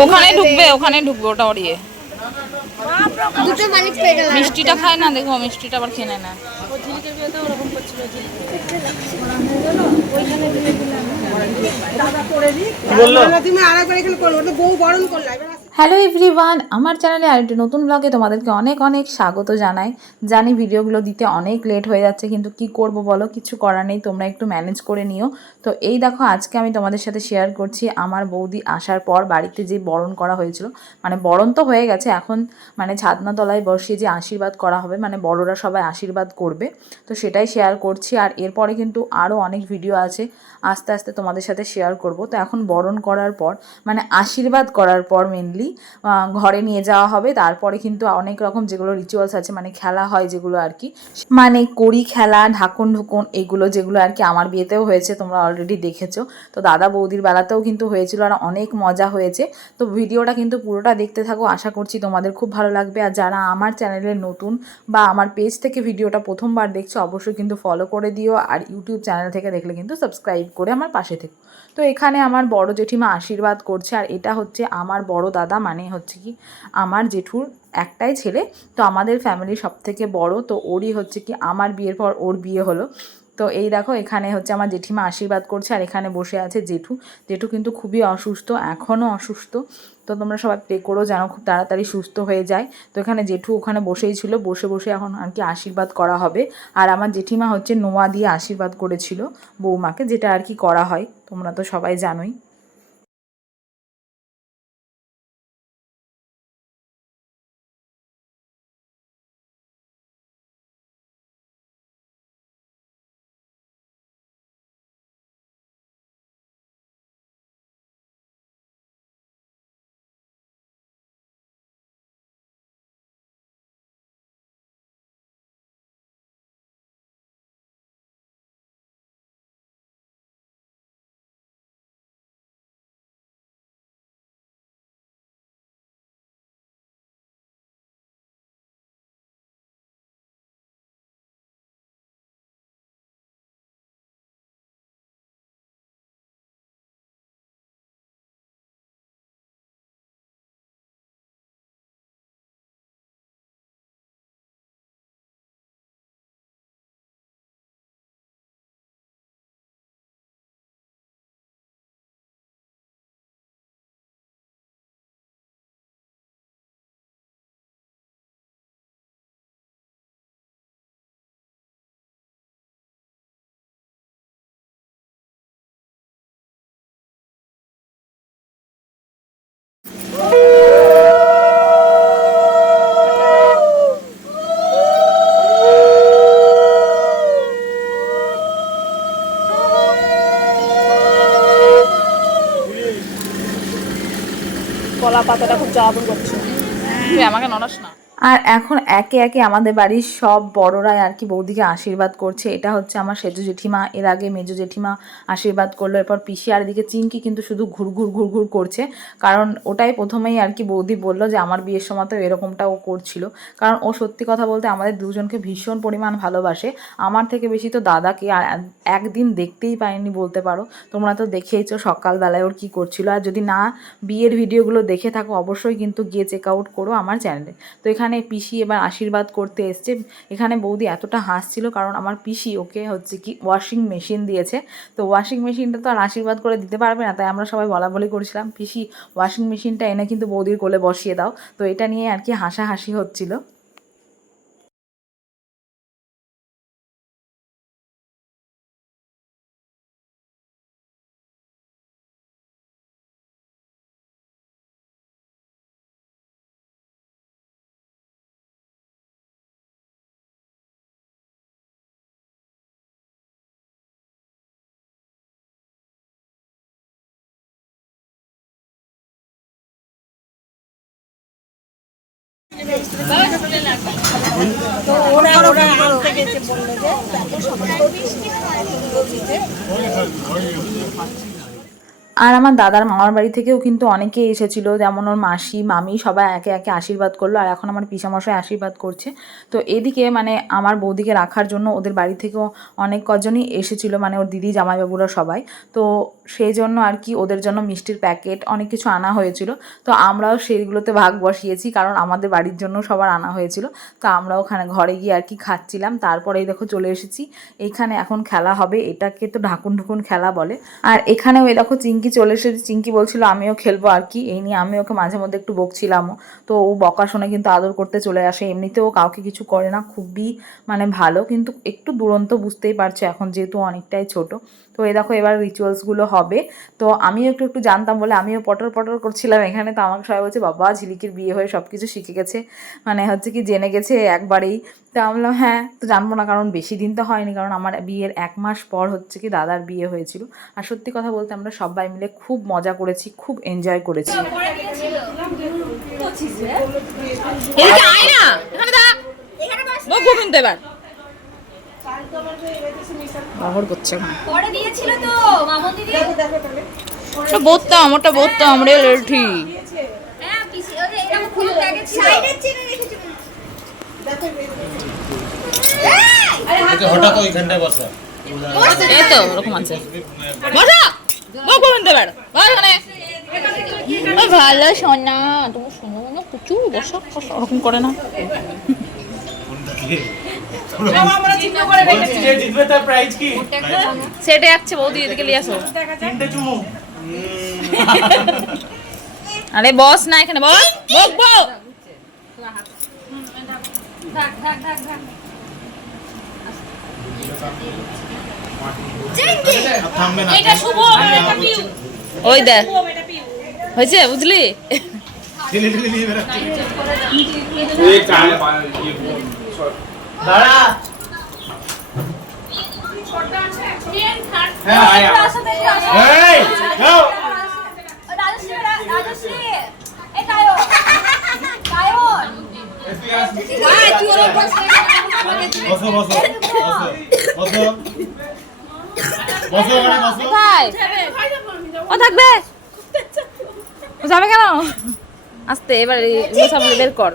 ওখানে ঢুকবে ওখানে ঢুকবে ওটা ওড়িয়ে। দুটো পেয়ে মিষ্টিটা খায় না দেখো মিষ্টিটা আবার খেয়ে না। তুমি আরেকবার এখানে করো ওটা বউ বরণ করলা এবার হ্যালো এভরিওয়ান আমার চ্যানেলে আরেকটি নতুন ব্লগে তোমাদেরকে অনেক অনেক স্বাগত জানাই। জানি ভিডিওগুলো দিতে অনেক লেট হয়ে যাচ্ছে, কিন্তু কি করব বলো? কিছু করার নেই, তোমরা একটু ম্যানেজ করে নিও। তো এই দেখো, আজকে আমি তোমাদের সাথে শেয়ার করছি আমার বৌদি আসার পর বাড়িতে যে বরণ করা হয়েছিল। মানে বরণ তো হয়ে গেছে, এখন মানে ছাদনা তলায় বসিয়ে যে আশীর্বাদ করা হবে মানে বড়রা সবাই আশীর্বাদ করবে। তো সেটাই শেয়ার করছি, আর এরপরে কিন্তু আরও অনেক ভিডিও আছে, আস্তে আস্তে তোমাদের সাথে শেয়ার করব। তো এখন বরণ করার পর মানে আশীর্বাদ করার পর মেনলি ঘরে নিয়ে যাওয়া হবে। তারপরে কিন্তু অনেক রকম যেগুলো রিচুয়ালস আছে মানে খেলা হয় যেগুলো আর কি। মানে কড়ি খেলা, ঢাকন ঢুকন, এগুলো যেগুলো আর কি আমার বিয়েতেও হয়েছে, তোমরা অলরেডি দেখেছ। তো দাদা বৌদির বেলাতেও কিন্তু হয়েছিল আর অনেক মজা হয়েছে। তো ভিডিওটা কিন্তু পুরোটা দেখতে থাকো, আশা করছি তোমাদের খুব ভালো লাগবে। আর যারা আমার চ্যানেলে নতুন বা আমার পেজ থেকে ভিডিওটা প্রথমবার দেখছ, অবশ্যই কিন্তু ফলো করে দিও। আর ইউটিউব চ্যানেল থেকে দেখলে কিন্তু সাবস্ক্রাইব করে আমার পাশে থেকো। তো এখানে আমার বড় জেঠিমা আশীর্বাদ করছে, আর এটা হচ্ছে আমার বড় দাদা মানে হচ্ছে কি আমার জেঠুর একটাই ছেলে। তো আমাদের ফ্যামিলি সব থেকে বড়, তো ওরই হচ্ছে কি আমার বিয়ের পর ওর বিয়ে হলো। তো এই দেখো, এখানে হচ্ছে আমার জেঠিমা আশীর্বাদ করছে, আর এখানে বসে আছে জেঠু। জেঠু কিন্তু খুবই অসুস্থ, এখনও অসুস্থ। তো তোমরা সবাই প্রে করো যেন খুব তাড়াতাড়ি সুস্থ হয়ে যায়। তো এখানে জেঠু ওখানে বসেই ছিল, বসে বসে এখন আর কি আশীর্বাদ করা হবে। আর আমার জেঠিমা হচ্ছে নোয়া দিয়ে আশীর্বাদ করেছিল বৌমাকে, যেটা আর কি করা হয়, তোমরা তো সবাই জানোই। আর এখন একে একে আমাদের বাড়ির সব বড়রাই আর কি বৌদিকে আশীর্বাদ করছে। এটা হচ্ছে আমার সেজু জেঠিমা, এর আগে মেজো জেঠিমা আশীর্বাদ করল। এরপর পিসি আর এদিকে চিঙ্কি কিন্তু শুধু ঘুরঘুর ঘুরঘুর করছে। কারণ ওটাই প্রথমেই আর কি বৌদি বলল যে, আমার বিয়ের সময় তো এরকমটা ও করছিল। কারণ ও সত্যি কথা বলতে আমাদের দুজনকে ভীষণ পরিমাণ ভালোবাসে। আমার থেকে বেশি তো দাদাকে আর একদিন দেখতেই পাইনি বলতে পারো। তোমরা তো দেখেইছো সকালবেলায় ওর কী করছিল। আর যদি না বিয়ের ভিডিওগুলো দেখে থাকো, অবশ্যই কিন্তু গিয়ে চেক আউট করো আমার চ্যানেলে তো এখানে পিসি এবার আশীর্বাদ করতে এসছে। এখানে বৌদি এতটা হাসছিল কারণ আমার পিসি ওকে হচ্ছে কি ওয়াশিং মেশিন দিয়েছে। তো ওয়াশিং মেশিনটা তো আর আশীর্বাদ করে দিতে পারবে না, তাই আমরা সবাই বলা বলি করেছিলাম, পিসি ওয়াশিং মেশিনটা এনে কিন্তু বৌদির কোলে বসিয়ে দাও। তো এটা নিয়ে আর কি হাসাহাসি হচ্ছিল। আর আমার দাদার মামার বাড়ি থেকেও কিন্তু অনেকেই এসেছিল, যেমন ওর মাসি, মামি, সবাই একে একে আশীর্বাদ করল আর এখন আমার পিসামশাই আশীর্বাদ করছে। তো এদিকে মানে আমার বৌদিকে রাখার জন্য ওদের বাড়ি থেকেও অনেক কজনই এসেছিল মানে ওর দিদি, জামাইবাবুরা সবাই। তো সেই জন্য আর কি ওদের জন্য মিষ্টির প্যাকেট অনেক কিছু আনা হয়েছিল। তো আমরাও সেইগুলোতে ভাগ বসিয়েছি, কারণ আমাদের বাড়ির জন্য সবার আনা হয়েছিল। তো আমরা ওখানে ঘরে গিয়ে আর কি খাচ্ছিলাম। তারপরেই দেখো চলে এসেছি। এইখানে এখন খেলা হবে, এটাকে তো ঢাকুন ঢুকুন খেলা বলে। আর এখানেও এই দেখো চিঙ্কি চলে এসেছে। চিঙ্কি বলছিল, আমিও খেলব আর কি। এই নিয়ে আমি ওকে মাঝে মধ্যে একটু বকছিলামও। তো ও বকা শুনে কিন্তু আদর করতে চলে আসে। এমনিতেও কাউকে কিছু করে না, খুবই মানে ভালো। কিন্তু একটু দুরন্ত বুঝতেই পারছ এখন যেহেতু অনেকটাই ছোট। তো এই দেখো এবার রিচুয়ালসগুলো হবে। তো আমিও একটু একটু জানতাম বলে আমিও পটর পটর করছিলাম এখানে। তো আমাকে সবাই বলছে, বাবা, ঝিলিকির বিয়ে হয়ে সব কিছু শিখে গেছে। মানে হচ্ছে কি, জেনে গেছে একবারেই। তো আমি বললাম হ্যাঁ তো জানব না, কারণ বেশি দিন তো হয়নি, কারণ আমার বিয়ের এক মাস পর হচ্ছে কি দাদার বিয়ে হয়েছিল। আর সত্যি কথা বলতে আমরা সবাই মিলে খুব মজা করেছি, খুব এনজয় করেছি। এখানে গোবিন্দ এবার। ব্যবহার করছে এখন। পরে দিয়েছিল তো মামন দিদি। ওটা বলতাম রে লেঠি হ্যাঁ হঠাৎ ওইখানটায় বসা। এই তো ওরকম আছে। বসা! ভালো সোনা। তুমি শোনো না প্রচুর বসা বসা ওরকম করে না। সেটে যাচ্ছে বৌদি এদিকে নিয়ে আসো। আরে বস না এখানে বস। ওই দেখ। হয়েছে বুঝলি? নিয়ে দাঁড়া। হ্যাঁ আয়া এই যাও। রাজশ্রী রাজশ্রী। এই কায়ো কায়ন। ভাই তুই ওর বসো বসো বসো বসো। বসো ভাই। ও থাকবে। ও যাবে কেন? আস্তে এবার বের কর।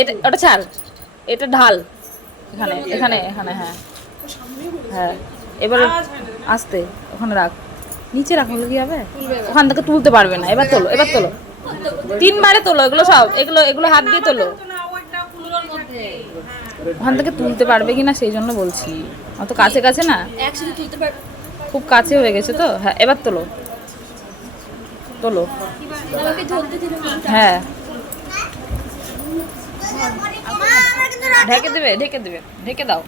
এটা ওটা ছাড়। এটা ঢাল। এখানে এখানে এখানে হ্যাঁ। হ্যাঁ। এবার আস্তে ওখানে রাখ। নিচে রাখলে কি হবে? ওখান থেকে তুলতে পারবে না। এবার তোলো এবার তোলো। তিনবারে তোলো এগুলো সব এগুলো এগুলো হাত দিয়ে তোলো। ওখান থেকে তুলতে পারবে কিনা সেই জন্য বলছি। অত কাছে কাছে না। খুব কাছে হয়ে গেছে তো? হ্যাঁ এবার তোলো। তোলো। হ্যাঁ। ঢেকে দেবে ঢেকে দেবে ঢেকে দাও।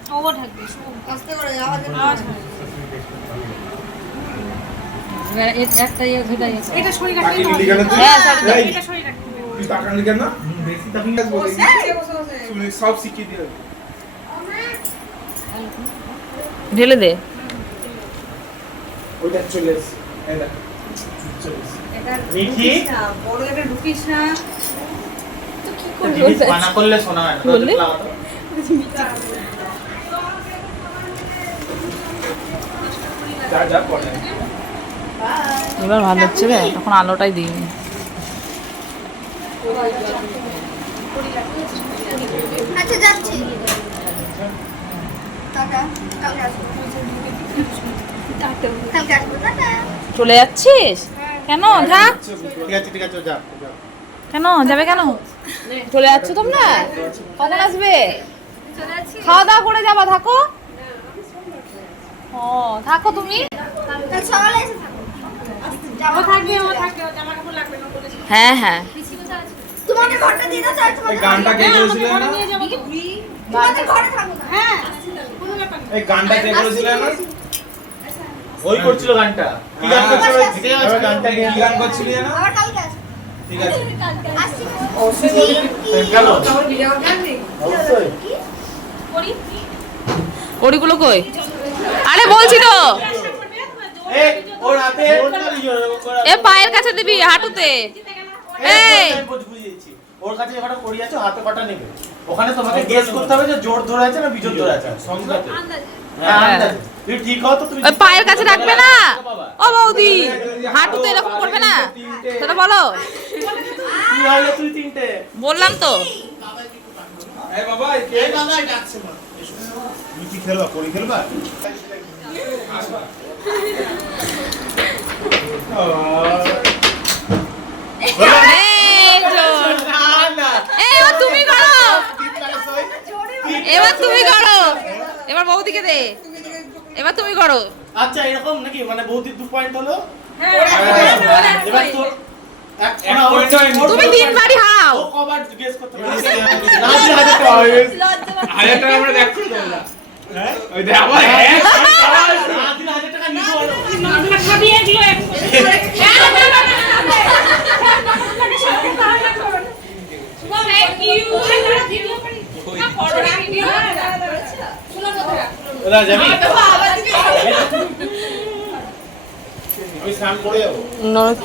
এটা শরীর রাখতে হ্যাঁ এটা শরীর রাখতে তুই তাকালি কেন বেশি তাকালি বলে শুনে সব শিখিয়ে দিয়ে ঢেলে দে। ওইটা চলে মিঠি? বড় ঢুকিস না। মানা করলে শোনা হয় না এবার ভালো হচ্ছে রে তখন আলোটাই দিইনি আচ্ছা যাচ্ছি। চলে যাচ্ছিস? কেন? ঠিক আছে ঠিক আছে যা। কেন? যাবে কেন? চলে যাচ্ছ তোমরা? কখন আসবে? খাওয়া দাওয়া করে যাবা থাকো। ও থাকো তুমি। হ্যাঁ হ্যাঁ। হ্যাঁ কোনো ব্যাপার না। এই গানটা কে করেছিল না? ওই করছিল গানটা। কি গান হ্যাঁ। করছিল গানটা কি গান করছিলি না আবার কালকে আসব ঠিক আছে। ওড়িগুলো কই? আরে বলছি তো। এ পায়ের কাছে দিবি হাঁটুতে। এই। আমি বুঝ- বুঝিয়েছি। ওর কাছে কটা করি আছে হাতে কটা নেবে। ওখানে তোমাকে গেস করতে হবে যে জোর ধরে আছে না বিজোর ধরে আছে। সংখ্যাতে হ্যাঁ। তো পায়ের কাছে রাখবে না। ও বৌদি হাঁটুতে এরকম করবে না। সেটা বলো। তুই হলে তুই তিনটে বললাম তো। এই বাবা এই কে? বাবা ডাকছে মা তুমি কি খেলবা পরি খেলবা এই জোর। না না এই, এবার তুমি করো তিনতলা সই। এবার তুমি করো এবার বৌদিকে দে এবার তুমি করো আচ্ছা এরকম নাকি মানে বৌদি দু পয়েন্ট হলো হ্যাঁ, এবার তুমি হারাও কবার করতে পারে? হাজার টাকা। ওই দেখ আবার হ্যাঁ হাজার টাকা নিবো বলো। যাবি? আমি স্নান করে যাব ননদ